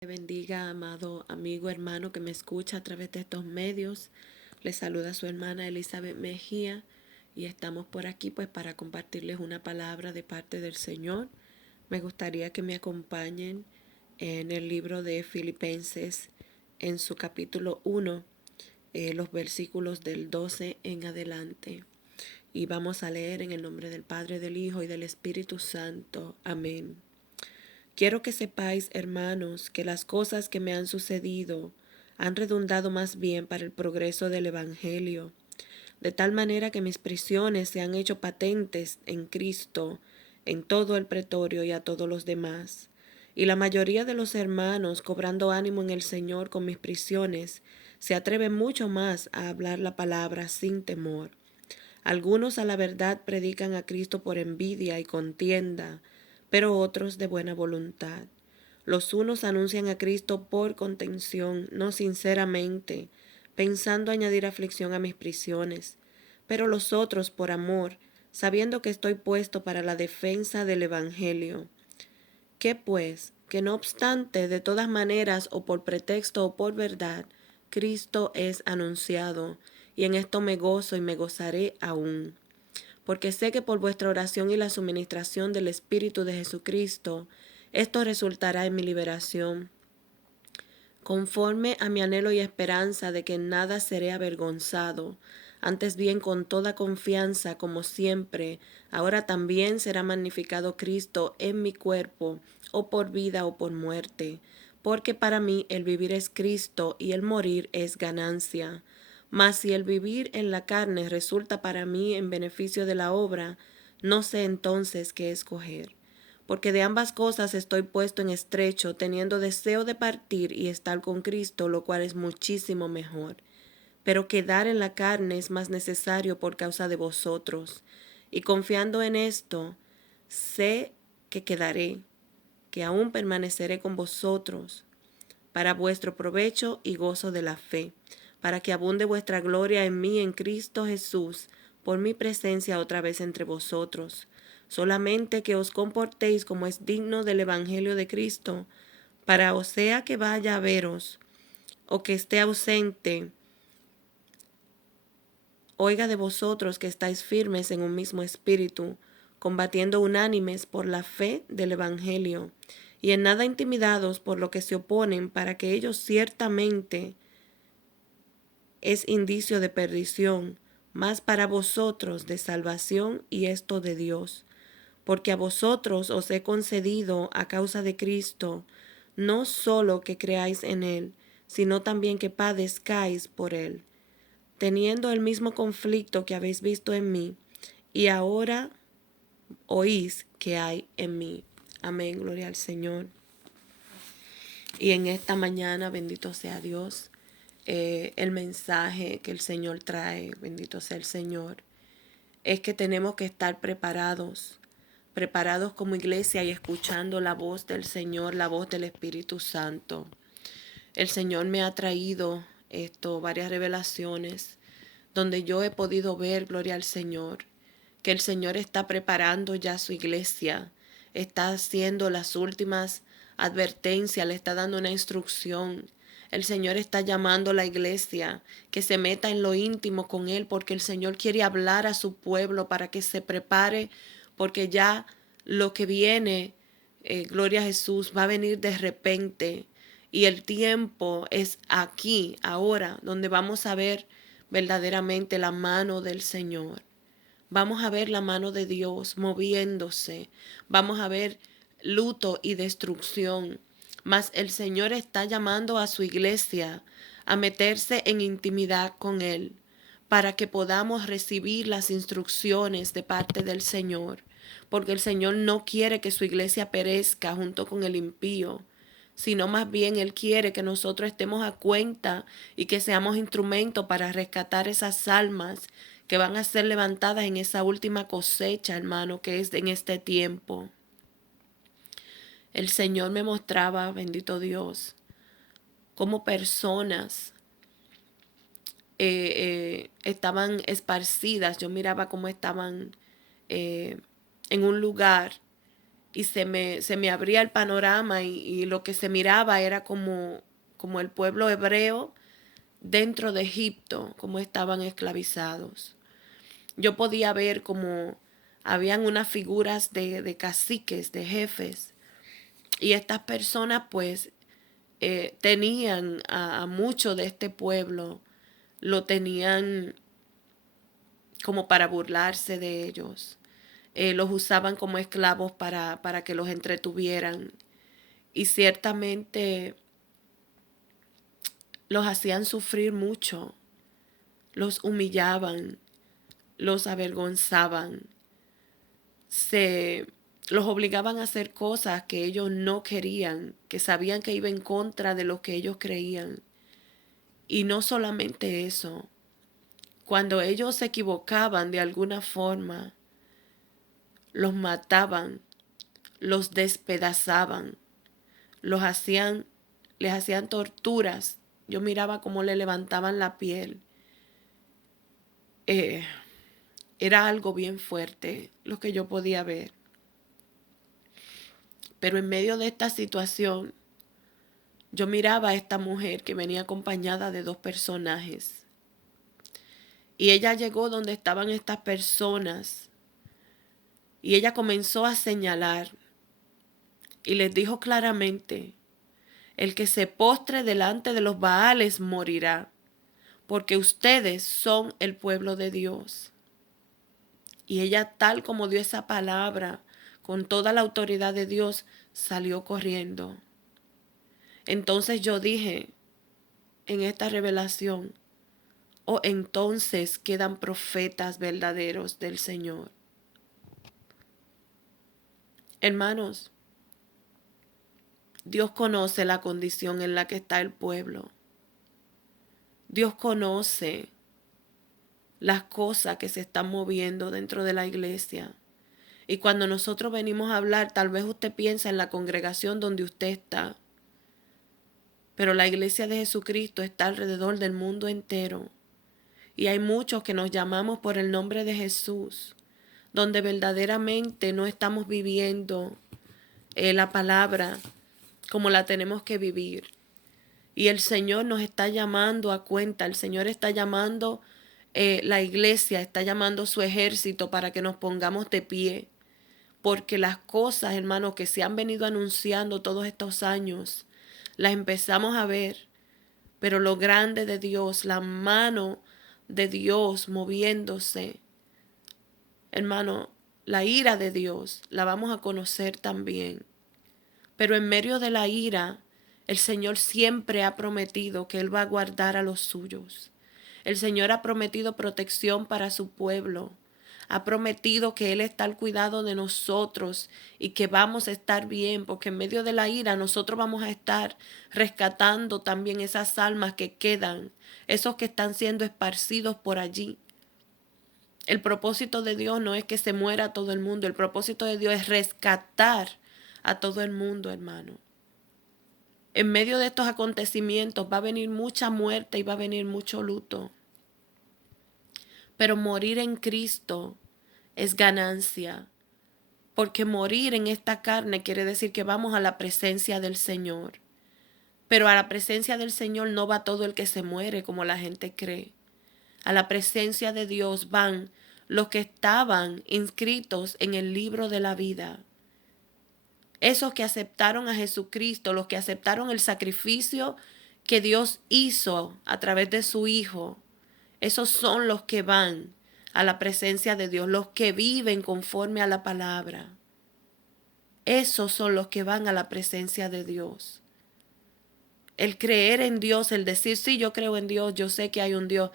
Te bendiga, amado amigo, hermano que me escucha a través de estos medios. Le saluda su hermana Elizabeth Mejía y estamos por aquí pues para compartirles una palabra de parte del Señor. Me gustaría que me acompañen en el libro de Filipenses en su capítulo 1, los versículos del 12 en adelante. Y vamos a leer en el nombre del Padre, del Hijo y del Espíritu Santo. Amén. Quiero que sepáis, hermanos, que las cosas que me han sucedido han redundado más bien para el progreso del Evangelio, de tal manera que mis prisiones se han hecho patentes en Cristo, en todo el pretorio y a todos los demás. Y la mayoría de los hermanos, cobrando ánimo en el Señor con mis prisiones, se atreven mucho más a hablar la palabra sin temor. Algunos a la verdad predican a Cristo por envidia y contienda, pero otros de buena voluntad. Los unos anuncian a Cristo por contención, no sinceramente, pensando añadir aflicción a mis prisiones, pero los otros por amor, sabiendo que estoy puesto para la defensa del Evangelio. ¿Qué pues? Que no obstante, de todas maneras, o por pretexto o por verdad, Cristo es anunciado, y en esto me gozo y me gozaré aún. Porque sé que por vuestra oración y la suministración del Espíritu de Jesucristo, esto resultará en mi liberación, conforme a mi anhelo y esperanza de que en nada seré avergonzado, antes bien con toda confianza, como siempre, ahora también será magnificado Cristo en mi cuerpo, o por vida o por muerte, porque para mí el vivir es Cristo y el morir es ganancia. Mas si el vivir en la carne resulta para mí en beneficio de la obra, no sé entonces qué escoger, porque de ambas cosas estoy puesto en estrecho, teniendo deseo de partir y estar con Cristo, lo cual es muchísimo mejor. Pero quedar en la carne es más necesario por causa de vosotros. Y confiando en esto, sé que quedaré, que aún permaneceré con vosotros, para vuestro provecho y gozo de la fe, para que abunde vuestra gloria en mí en Cristo Jesús, por mi presencia otra vez entre vosotros. Solamente que os comportéis como es digno del Evangelio de Cristo, para o sea que vaya a veros, o que esté ausente, oiga de vosotros que estáis firmes en un mismo espíritu, combatiendo unánimes por la fe del Evangelio, y en nada intimidados por lo que se oponen, para que ellos ciertamente es indicio de perdición, mas para vosotros de salvación, y esto de Dios. Porque a vosotros os he concedido a causa de Cristo, no solo que creáis en Él, sino también que padezcáis por Él, teniendo el mismo conflicto que habéis visto en mí, y ahora oís que hay en mí. Amén, gloria al Señor. Y en esta mañana, bendito sea Dios, el mensaje que el Señor trae, bendito sea el Señor, es que tenemos que estar preparados como iglesia y escuchando la voz del Señor, la voz del Espíritu Santo. El Señor me ha traído varias revelaciones donde yo he podido ver, gloria al Señor, que el Señor está preparando ya su iglesia, está haciendo las últimas advertencias, le está dando una instrucción. El Señor está llamando a la iglesia que se meta en lo íntimo con Él, porque el Señor quiere hablar a su pueblo para que se prepare, porque ya lo que viene, gloria a Jesús, va a venir de repente. Y el tiempo es aquí, ahora, donde vamos a ver verdaderamente la mano del Señor. Vamos a ver la mano de Dios moviéndose. Vamos a ver luto y destrucción. Mas el Señor está llamando a su iglesia a meterse en intimidad con Él, para que podamos recibir las instrucciones de parte del Señor. Porque el Señor no quiere que su iglesia perezca junto con el impío, sino más bien Él quiere que nosotros estemos a cuenta y que seamos instrumentos para rescatar esas almas que van a ser levantadas en esa última cosecha, hermano, que es en este tiempo. El Señor me mostraba, bendito Dios, cómo personas estaban esparcidas. Yo miraba cómo estaban en un lugar y se me abría el panorama y lo que se miraba era como el pueblo hebreo dentro de Egipto, como estaban esclavizados. Yo podía ver como habían unas figuras de caciques, de jefes, y estas personas pues tenían a mucho de este pueblo, lo tenían como para burlarse de ellos. Los usaban como esclavos para que los entretuvieran. Y ciertamente los hacían sufrir mucho, los humillaban, los avergonzaban, se los obligaban a hacer cosas que ellos no querían, que sabían que iba en contra de lo que ellos creían. Y no solamente eso, cuando ellos se equivocaban de alguna forma, los mataban, los despedazaban, los hacían, les hacían torturas. Yo miraba cómo le levantaban la piel. Era algo bien fuerte lo que yo podía ver. Pero en medio de esta situación, yo miraba a esta mujer que venía acompañada de dos personajes. Y ella llegó donde estaban estas personas y ella comenzó a señalar y les dijo claramente: el que se postre delante de los Baales morirá, porque ustedes son el pueblo de Dios. Y ella, tal como dio esa palabra, con toda la autoridad de Dios, salió corriendo. Entonces yo dije en esta revelación: oh, entonces quedan profetas verdaderos del Señor. Hermanos, Dios conoce la condición en la que está el pueblo. Dios conoce las cosas que se están moviendo dentro de la iglesia. Y cuando nosotros venimos a hablar, tal vez usted piensa en la congregación donde usted está. Pero la iglesia de Jesucristo está alrededor del mundo entero. Y hay muchos que nos llamamos por el nombre de Jesús, donde verdaderamente no estamos viviendo la palabra como la tenemos que vivir. Y el Señor nos está llamando a cuenta, el Señor está llamando la iglesia, está llamando su ejército para que nos pongamos de pie. Porque las cosas, hermanos, que se han venido anunciando todos estos años, las empezamos a ver. Pero lo grande de Dios, la mano de Dios moviéndose, hermano, la ira de Dios, la vamos a conocer también. Pero en medio de la ira, el Señor siempre ha prometido que Él va a guardar a los suyos. El Señor ha prometido protección para su pueblo. Ha prometido que Él está al cuidado de nosotros y que vamos a estar bien, porque en medio de la ira nosotros vamos a estar rescatando también esas almas que quedan, esos que están siendo esparcidos por allí. El propósito de Dios no es que se muera todo el mundo, el propósito de Dios es rescatar a todo el mundo, hermano. En medio de estos acontecimientos va a venir mucha muerte y va a venir mucho luto. Pero morir en Cristo es ganancia, porque morir en esta carne quiere decir que vamos a la presencia del Señor. Pero a la presencia del Señor no va todo el que se muere como la gente cree. A la presencia de Dios van los que estaban inscritos en el libro de la vida. Esos que aceptaron a Jesucristo, los que aceptaron el sacrificio que Dios hizo a través de su Hijo, esos son los que van a la presencia de Dios, los que viven conforme a la palabra. Esos son los que van a la presencia de Dios. El creer en Dios, el decir, sí, yo creo en Dios, yo sé que hay un Dios,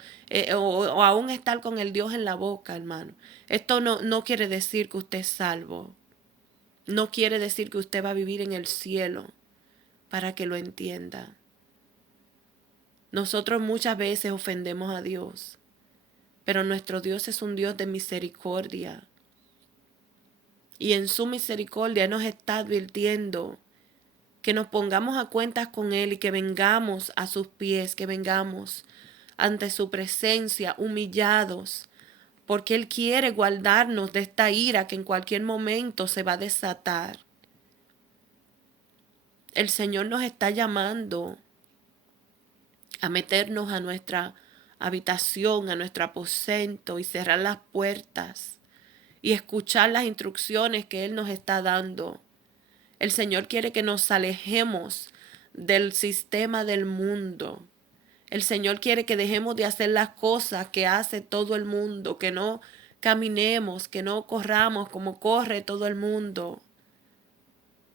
o aún estar con el Dios en la boca, hermano. Esto no quiere decir que usted es salvo. No quiere decir que usted va a vivir en el cielo, para que lo entienda. Nosotros muchas veces ofendemos a Dios, pero nuestro Dios es un Dios de misericordia. Y en su misericordia nos está advirtiendo que nos pongamos a cuentas con Él y que vengamos a sus pies, que vengamos ante su presencia humillados, porque Él quiere guardarnos de esta ira que en cualquier momento se va a desatar. El Señor nos está llamando a meternos a nuestra habitación, a nuestro aposento y cerrar las puertas y escuchar las instrucciones que Él nos está dando. El Señor quiere que nos alejemos del sistema del mundo. El Señor quiere que dejemos de hacer las cosas que hace todo el mundo, que no caminemos, que no corramos como corre todo el mundo.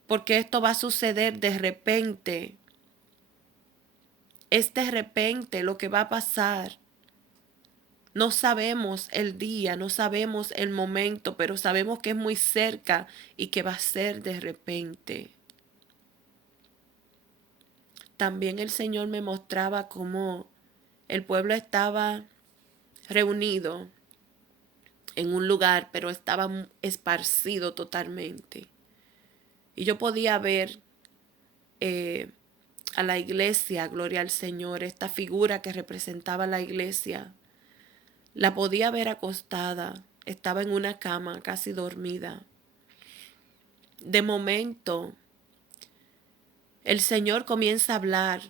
Porque esto va a suceder de repente. Es de repente lo que va a pasar. No sabemos el día, no sabemos el momento, pero sabemos que es muy cerca y que va a ser de repente. También el Señor me mostraba cómo el pueblo estaba reunido en un lugar, pero estaba esparcido totalmente. Y yo podía ver a la iglesia, gloria al Señor, esta figura que representaba la iglesia. La podía ver acostada, estaba en una cama casi dormida. De momento, el Señor comienza a hablar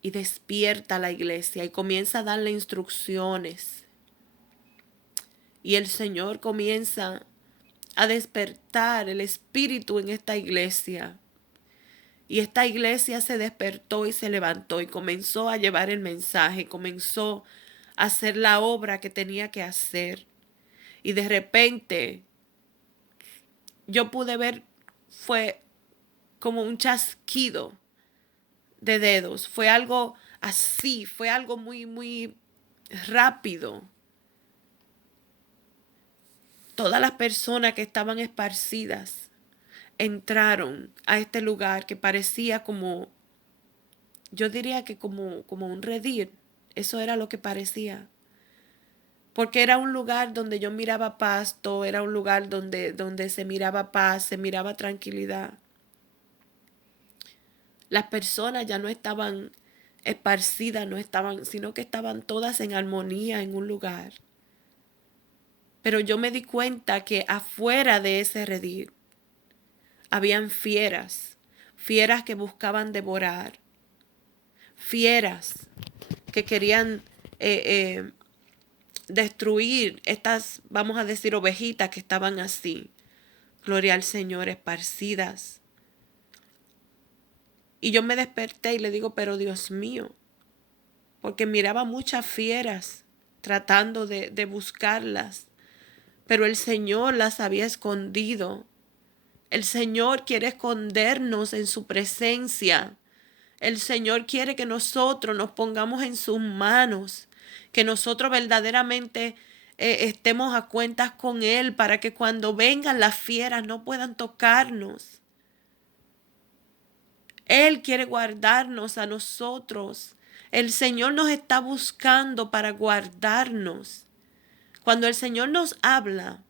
y despierta a la iglesia y comienza a darle instrucciones. Y el Señor comienza a despertar el espíritu en esta iglesia. Y esta iglesia se despertó y se levantó y comenzó a llevar el mensaje, comenzó a hacer la obra que tenía que hacer. Y de repente yo pude ver, fue como un chasquido de dedos, fue algo así, fue algo muy, muy rápido. Todas las personas que estaban esparcidas entraron a este lugar que parecía como, yo diría que como un redil. Eso era lo que parecía. Porque era un lugar donde yo miraba pasto, era un lugar donde se miraba paz, se miraba tranquilidad. Las personas ya no estaban esparcidas, no estaban, sino que estaban todas en armonía en un lugar. Pero yo me di cuenta que afuera de ese redil habían fieras, fieras que buscaban devorar, fieras que querían destruir estas, vamos a decir, ovejitas que estaban así. Gloria al Señor, esparcidas. Y yo me desperté y le digo, pero Dios mío, porque miraba muchas fieras tratando de buscarlas, pero el Señor las había escondido. El Señor quiere escondernos en su presencia. El Señor quiere que nosotros nos pongamos en sus manos, que nosotros verdaderamente estemos a cuentas con Él para que cuando vengan las fieras no puedan tocarnos. Él quiere guardarnos a nosotros. El Señor nos está buscando para guardarnos. Cuando el Señor nos habla,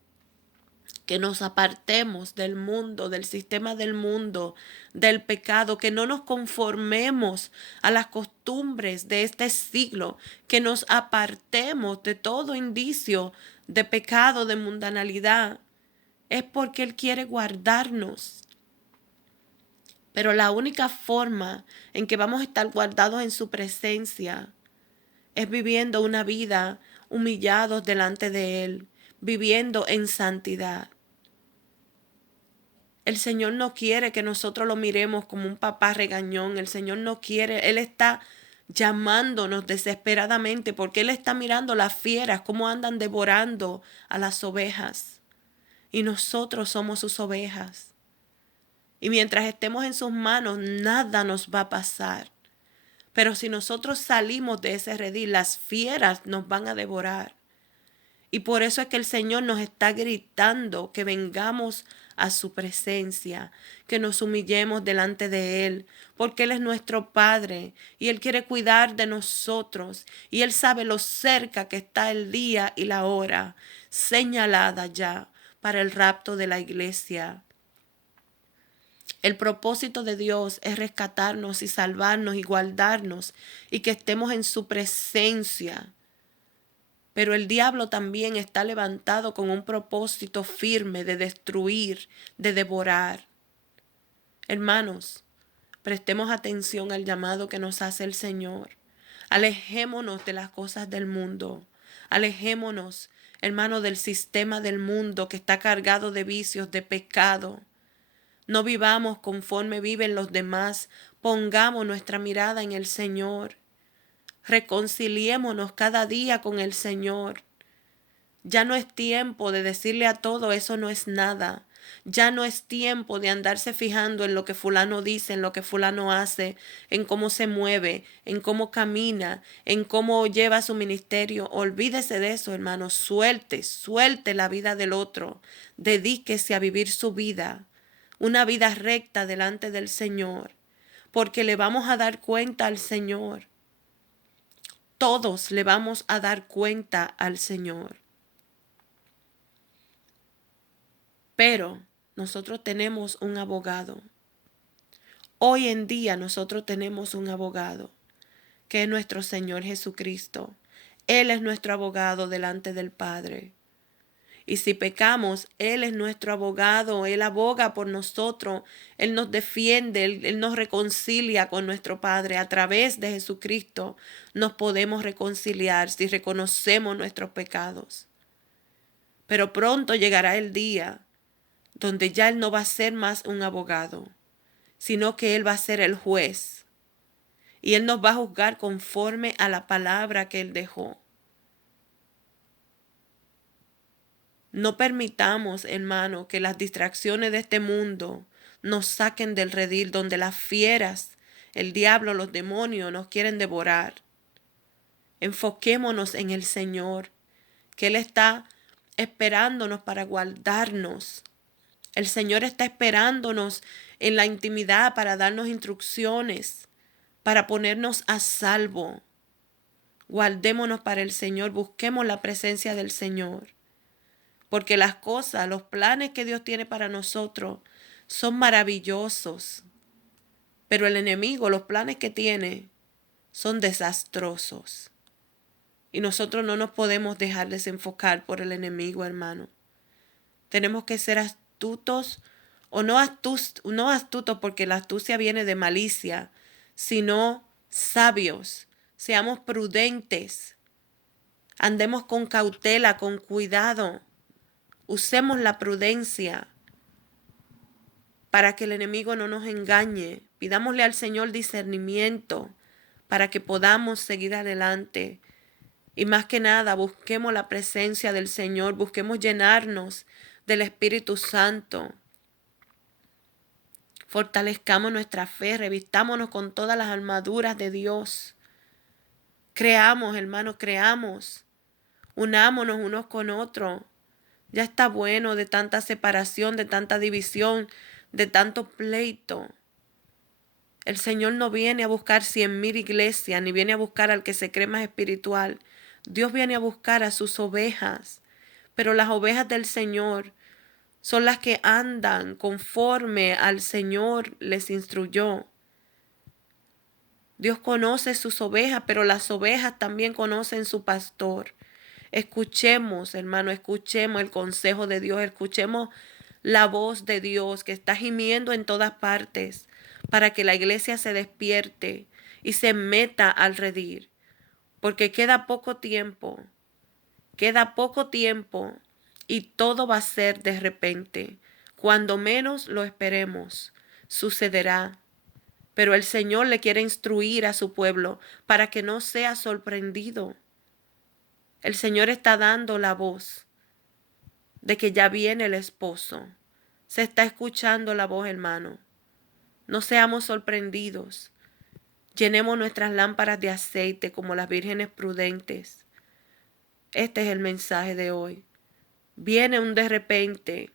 que nos apartemos del mundo, del sistema del mundo, del pecado, que no nos conformemos a las costumbres de este siglo, que nos apartemos de todo indicio de pecado, de mundanalidad, es porque Él quiere guardarnos. Pero la única forma en que vamos a estar guardados en su presencia es viviendo una vida humillados delante de Él, viviendo en santidad. El Señor no quiere que nosotros lo miremos como un papá regañón. El Señor no quiere, Él está llamándonos desesperadamente porque Él está mirando las fieras, cómo andan devorando a las ovejas. Y nosotros somos sus ovejas. Y mientras estemos en sus manos, nada nos va a pasar. Pero si nosotros salimos de ese redil, las fieras nos van a devorar. Y por eso es que el Señor nos está gritando que vengamos a su presencia, que nos humillemos delante de Él, porque Él es nuestro Padre y Él quiere cuidar de nosotros y Él sabe lo cerca que está el día y la hora señalada ya para el rapto de la iglesia. El propósito de Dios es rescatarnos y salvarnos y guardarnos y que estemos en su presencia. Pero el diablo también está levantado con un propósito firme de destruir, de devorar. Hermanos, Prestemos atención al llamado que nos hace el Señor. Alejémonos de las cosas del mundo. Alejémonos, hermano, del sistema del mundo que está cargado de vicios, de pecado. No vivamos conforme viven los demás. Pongamos nuestra mirada en el Señor. Reconciliémonos cada día con el Señor. Ya no es tiempo de decirle a todo eso no es nada. Ya no es tiempo de andarse fijando en lo que fulano dice, en lo que fulano hace, en cómo se mueve, en cómo camina, en cómo lleva su ministerio. Olvídese de eso, hermano. Suelte la vida del otro. Dedíquese a vivir su vida, una vida recta delante del Señor, porque le vamos a dar cuenta al Señor. Todos le vamos a dar cuenta al Señor. Pero nosotros tenemos un abogado. Hoy en día nosotros tenemos un abogado, que es nuestro Señor Jesucristo. Él es nuestro abogado delante del Padre. Y si pecamos, Él es nuestro abogado. Él aboga por nosotros. Él nos defiende. Él nos reconcilia con nuestro Padre. A través de Jesucristo nos podemos reconciliar si reconocemos nuestros pecados. Pero pronto llegará el día donde ya Él no va a ser más un abogado, sino que Él va a ser el juez. Y Él nos va a juzgar conforme a la palabra que Él dejó. No permitamos, hermano, que las distracciones de este mundo nos saquen del redil donde las fieras, el diablo, los demonios nos quieren devorar. Enfoquémonos en el Señor, que Él está esperándonos para guardarnos. El Señor está esperándonos en la intimidad para darnos instrucciones, para ponernos a salvo. Guardémonos para el Señor, busquemos la presencia del Señor. Porque las cosas, los planes que Dios tiene para nosotros son maravillosos. Pero el enemigo, los planes que tiene son desastrosos. Y nosotros no nos podemos dejar desenfocar por el enemigo, hermano. Tenemos que ser astutos, o no astutos porque la astucia viene de malicia, sino sabios. Seamos prudentes. Andemos con cautela, con cuidado. Usemos la prudencia para que el enemigo no nos engañe. Pidámosle al Señor discernimiento para que podamos seguir adelante. Y más que nada, busquemos la presencia del Señor, busquemos llenarnos del Espíritu Santo. Fortalezcamos nuestra fe, revistámonos con todas las armaduras de Dios. Creamos, hermanos, creamos. Unámonos unos con otros. Ya está bueno de tanta separación, de tanta división, de tanto pleito. El Señor no viene a buscar 100,000 iglesias, ni viene a buscar al que se cree más espiritual. Dios viene a buscar a sus ovejas. Pero las ovejas del Señor son las que andan conforme al Señor les instruyó. Dios conoce sus ovejas, pero las ovejas también conocen su pastor. Escuchemos, hermano, escuchemos el consejo de Dios, escuchemos la voz de Dios que está gimiendo en todas partes para que la iglesia se despierte y se meta al redil. Porque queda poco tiempo y todo va a ser de repente. Cuando menos lo esperemos, sucederá. Pero el Señor le quiere instruir a su pueblo para que no sea sorprendido. El Señor está dando la voz de que ya viene el esposo. Se está escuchando la voz, hermano. No seamos sorprendidos. Llenemos nuestras lámparas de aceite como las vírgenes prudentes. Este es el mensaje de hoy. Viene un de repente,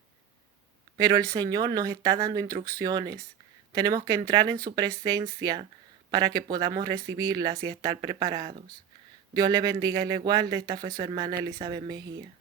pero el Señor nos está dando instrucciones. Tenemos que entrar en su presencia para que podamos recibirlas y estar preparados. Dios le bendiga y le guarde. Esta fue su hermana Elizabeth Mejía.